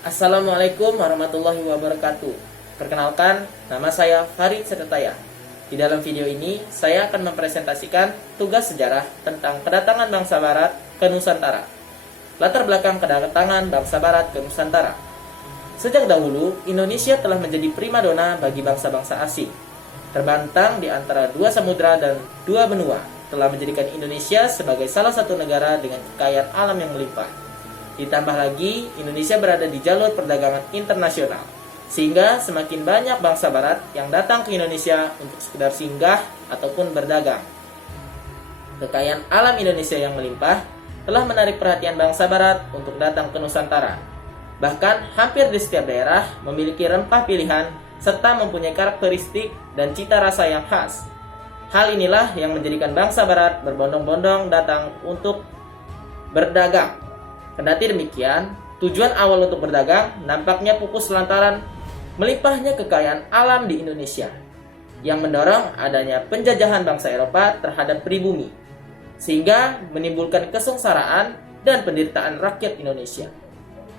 Assalamualaikum warahmatullahi wabarakatuh. Perkenalkan, nama saya Farid Setetaya. Di dalam video ini, saya akan mempresentasikan tugas sejarah tentang kedatangan bangsa Barat ke Nusantara. Latar belakang kedatangan bangsa Barat ke Nusantara. Sejak dahulu, Indonesia telah menjadi primadona bagi bangsa-bangsa asing. Terbentang di antara dua samudra dan dua benua, telah menjadikan Indonesia sebagai salah satu negara dengan kekayaan alam yang melimpah. Ditambah lagi, Indonesia berada di jalur perdagangan internasional, sehingga semakin banyak bangsa Barat yang datang ke Indonesia untuk sekedar singgah ataupun berdagang. Kekayaan alam Indonesia yang melimpah telah menarik perhatian bangsa Barat untuk datang ke Nusantara. Bahkan hampir di setiap daerah memiliki rempah pilihan serta mempunyai karakteristik dan cita rasa yang khas. Hal inilah yang menjadikan bangsa Barat berbondong-bondong datang untuk berdagang. Kendati demikian, tujuan awal untuk berdagang nampaknya pupus lantaran melimpahnya kekayaan alam di Indonesia, yang mendorong adanya penjajahan bangsa Eropa terhadap pribumi, sehingga menimbulkan kesengsaraan dan penderitaan rakyat Indonesia.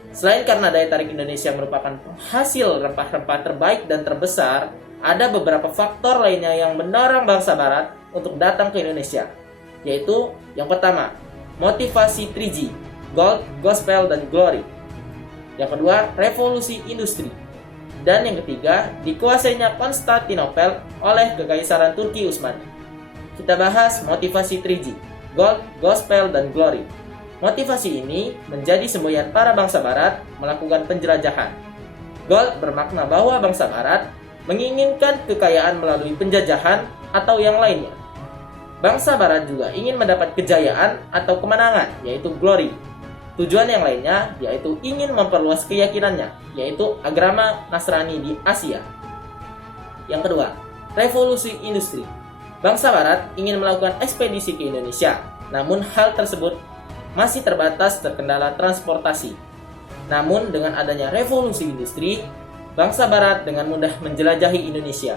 Selain karena daya tarik Indonesia merupakan penghasil rempah-rempah terbaik dan terbesar, ada beberapa faktor lainnya yang mendorong bangsa Barat untuk datang ke Indonesia, yaitu yang pertama, motivasi 3G. Gold, Gospel, dan Glory. Yang kedua, revolusi industri. Dan yang ketiga, dikuasainya Konstantinopel oleh Kekaisaran Turki Utsmani. Kita bahas motivasi 3G, Gold, Gospel, dan Glory. Motivasi ini menjadi semboyan para bangsa Barat melakukan penjelajahan. Gold bermakna bahwa bangsa Barat menginginkan kekayaan melalui penjajahan atau yang lainnya. Bangsa Barat juga ingin mendapat kejayaan atau kemenangan, yaitu Glory. Tujuan yang lainnya yaitu ingin memperluas keyakinannya, yaitu agama Nasrani di Asia. Yang kedua, revolusi industri. Bangsa Barat ingin melakukan ekspedisi ke Indonesia, namun hal tersebut masih terbatas terkendala transportasi. Namun dengan adanya revolusi industri, bangsa Barat dengan mudah menjelajahi Indonesia.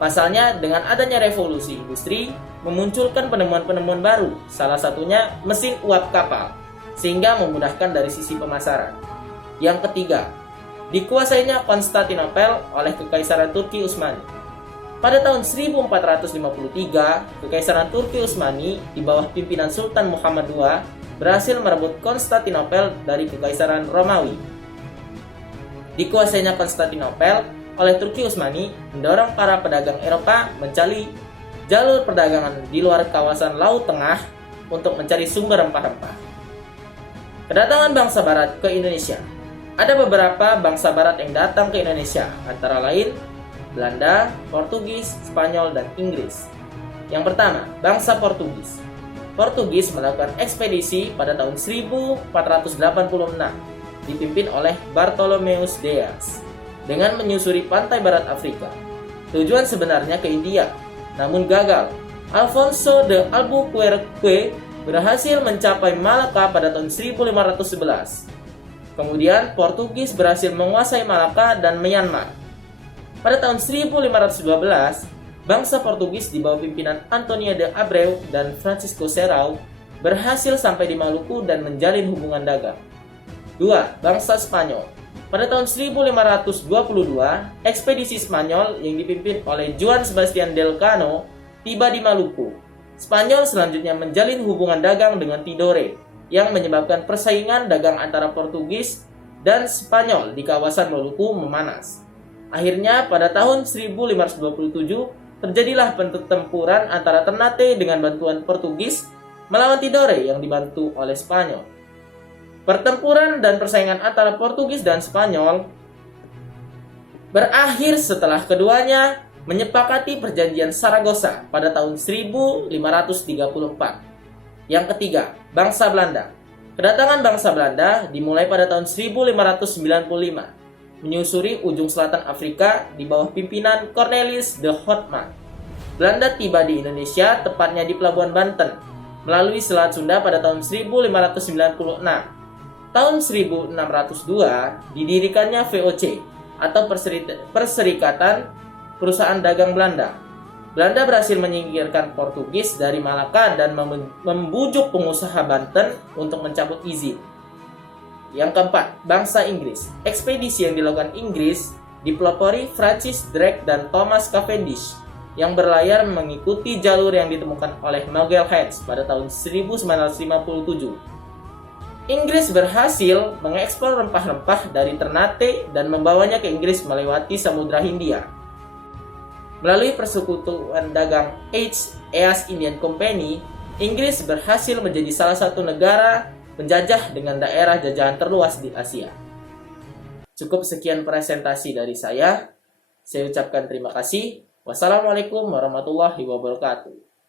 Pasalnya, dengan adanya revolusi industri memunculkan penemuan-penemuan baru, salah satunya mesin uap kapal, sehingga memudahkan dari sisi pemasaran. Yang ketiga, dikuasainya Konstantinopel oleh Kekaisaran Turki Utsmani. Pada tahun 1453, Kekaisaran Turki Utsmani di bawah pimpinan Sultan Muhammad II berhasil merebut Konstantinopel dari Kekaisaran Romawi. Dikuasainya Konstantinopel oleh Turki Utsmani mendorong para pedagang Eropa mencari jalur perdagangan di luar kawasan Laut Tengah untuk mencari sumber rempah-rempah. Kedatangan bangsa Barat ke Indonesia. Ada beberapa bangsa Barat yang datang ke Indonesia, antara lain Belanda, Portugis, Spanyol, dan Inggris. Yang pertama, bangsa Portugis. Portugis melakukan ekspedisi pada tahun 1486, dipimpin oleh Bartolomeus Dias, dengan menyusuri pantai barat Afrika. Tujuan sebenarnya ke India, namun gagal. Alfonso de Albuquerque berhasil mencapai Malaka pada tahun 1511. Kemudian Portugis berhasil menguasai Malaka dan Myanmar. Pada tahun 1512, bangsa Portugis di bawah pimpinan Antonio de Abreu dan Francisco Serrao berhasil sampai di Maluku dan menjalin hubungan dagang. 2. Bangsa Spanyol. Pada tahun 1522, ekspedisi Spanyol yang dipimpin oleh Juan Sebastian Elcano tiba di Maluku. Spanyol selanjutnya menjalin hubungan dagang dengan Tidore, yang menyebabkan persaingan dagang antara Portugis dan Spanyol di kawasan Maluku memanas. Akhirnya pada tahun 1527 terjadilah pertempuran antara Ternate dengan bantuan Portugis melawan Tidore yang dibantu oleh Spanyol. Pertempuran dan persaingan antara Portugis dan Spanyol berakhir setelah keduanya menyepakati perjanjian Saragossa pada tahun 1534. Yang ketiga, bangsa Belanda. Kedatangan bangsa Belanda dimulai pada tahun 1595, menyusuri ujung selatan Afrika di bawah pimpinan Cornelis de Houtman. Belanda tiba di Indonesia, tepatnya di Pelabuhan Banten, melalui Selat Sunda pada tahun 1596. Tahun 1602 didirikannya VOC atau Perserikatan Perusahaan Dagang Belanda. Belanda berhasil menyingkirkan Portugis dari Malaka dan membujuk pengusaha Banten untuk mencabut izin. Yang keempat, bangsa Inggris. Ekspedisi yang dilakukan Inggris dipelopori Francis Drake dan Thomas Cavendish yang berlayar mengikuti jalur yang ditemukan oleh Magellan pada tahun 1957. Inggris berhasil mengeksplor rempah-rempah dari Ternate dan membawanya ke Inggris melewati Samudra Hindia. Melalui persekutuan dagang East Indian Company, Inggris berhasil menjadi salah satu negara penjajah dengan daerah jajahan terluas di Asia. Cukup sekian presentasi dari saya. Saya ucapkan terima kasih. Wassalamualaikum warahmatullahi wabarakatuh.